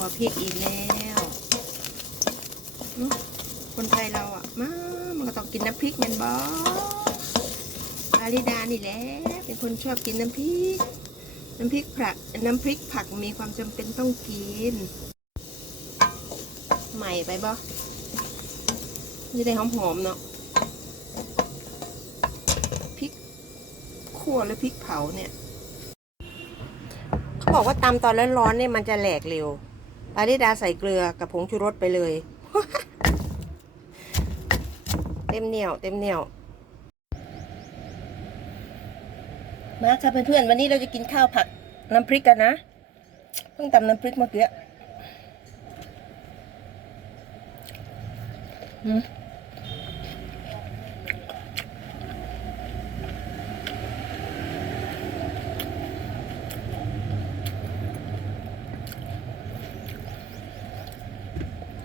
วพริกอีกแล้วคนไทยเราอะมามันก็ต้องกินน้ำพริกแมันบออาริดานี่แหละเป็นคนชอบกินน้ำพริก น้ำพริกผัก น้ำพริกผักมีความจำเป็นต้องกิน ใหม่ไปบ่จะได้หอมๆเนาะพริกขั่วหรือพริกเผาเนี่ย เขาบอกว่าตำตอนร้อนๆเนี่ยมันจะแหลกเร็ว ปาริดาใส่เกลือกับผงชูรสไปเลย เต็มเหนียว เต็มเหนียว มาค่ะเพื่อนๆวันนี้เราจะกินข้าวผัดน้ำพริกกันนะเพิ่งตำน้ำพริกเมื่อกี้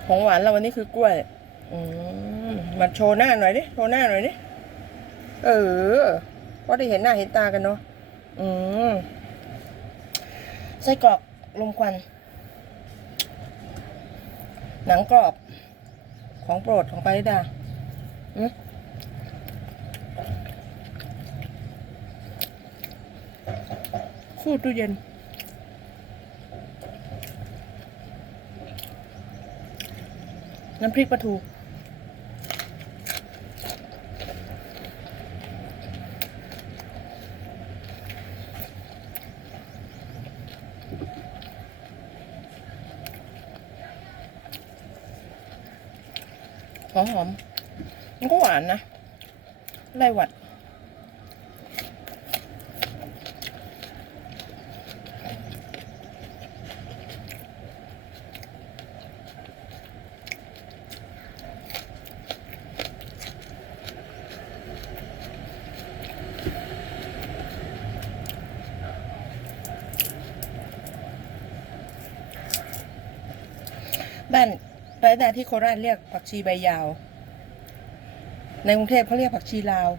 ของหวานเราวันนี้คือกล้วย อืมมาโชว์หน้าหน่อยดิ โชว์หน้าหน่อยดิ เออก็ได้เห็นหน้าเห็นตากันเนาะ อืมไส้กรอกลมควัน หนังกรอบ ของโปรดของปาริดาอืมคู่ตู้เย็น น้ำพริกปลาทูหอมหอมๆมันก็หวานนะไล่หวัด บ้าน ปลายดาที่โคราชเรียกผักชีใบยาว ในกรุงเทพเขาเรียกผักชีลาว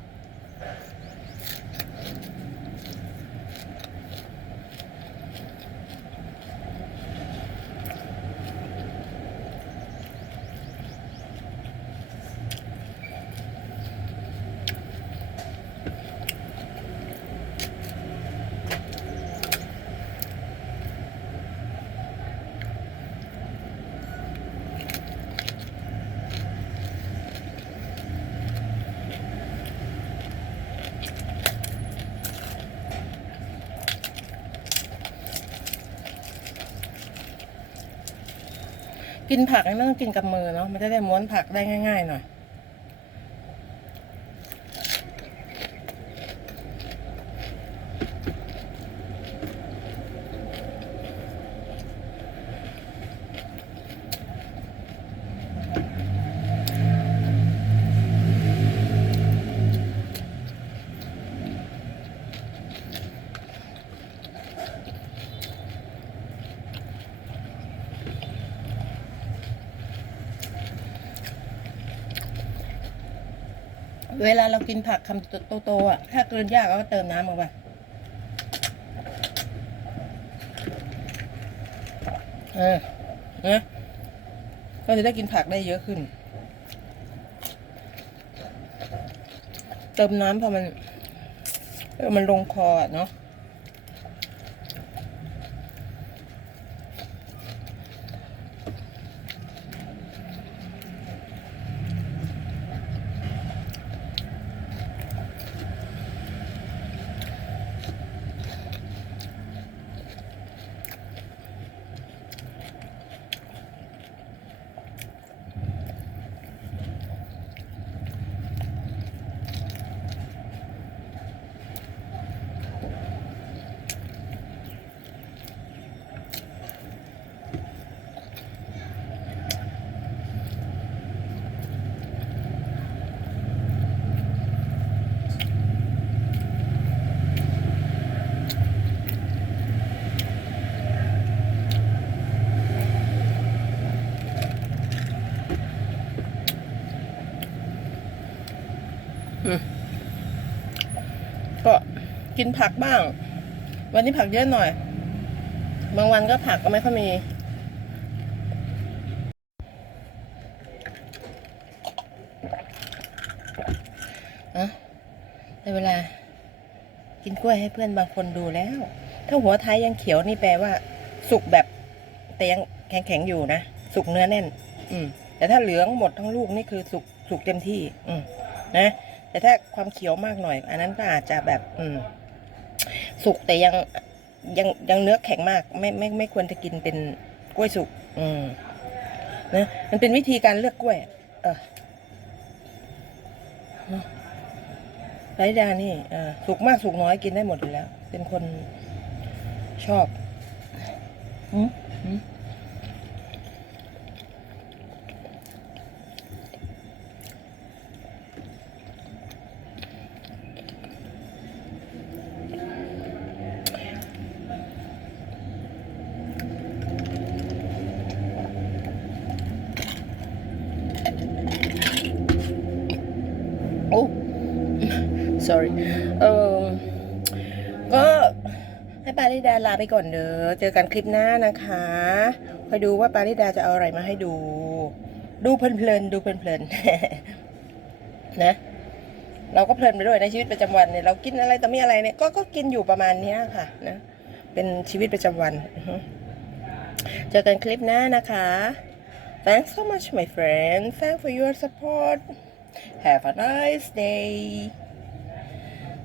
กินผักนี่ไม่ต้องกินกับมือเนาะมันจะได้ม้วนผักได้ง่ายๆหน่อย เวลาเรากินผักคำโตๆอะ ถ้าเกินยากเราก็เติมน้ำลงไปเออนะก็จะได้กินผักได้เยอะขึ้น เติมน้ำพอมันมันลงคออะเนาะ ก็กินผักบ้าง วันนี้ผักเยอะหน่อย บางวันก็ผักก็ไม่ค่อยมีอะในเวลา กินกล้วยให้เพื่อนบางคนดูแล้ว ถ้าหัวท้ายยังเขียวนี่แปลว่า สุกแบบแต่ยังแข็งๆอยู่นะ สุกเนื้อแน่น อืม แต่ถ้าเหลืองหมดทั้งลูกนี่คือสุกสุกเต็มที่ อืมนะ แต่ถ้าความเขียวมากหน่อย อันนั้นก็อาจจะแบบอืมสุกแต่ยังยังยังเนื้อแข็งมาก ไม่ไม่ไม่ควรจะกินเป็นกล้วยสุก อืมนะมันเป็นวิธีการเลือกกล้วย เออไรดานี่เออสุกมากสุกน้อยกินได้หมดอยู่แล้ว เป็นคนชอบ อืมอืม โอ้ sorry เออก็ให้ปาริดาลาไปก่อนเด้อ เจอกันคลิปหน้านะคะคอยดูว่าปาริดาจะเอาอะไรมาให้ดู ดูเพลินๆ ดูเพลินๆ นะ เราก็เพลินไปด้วยในชีวิตประจำวันเนี่ย เรากินอะไรต่อมีอะไรเนี่ย ก็ก็กินอยู่ประมาณเนี้ยค่ะ นะ เป็นชีวิตประจำวัน เจอกันคลิปหน้านะคะ Thanks so much my friend Thanks for your support Have a nice day.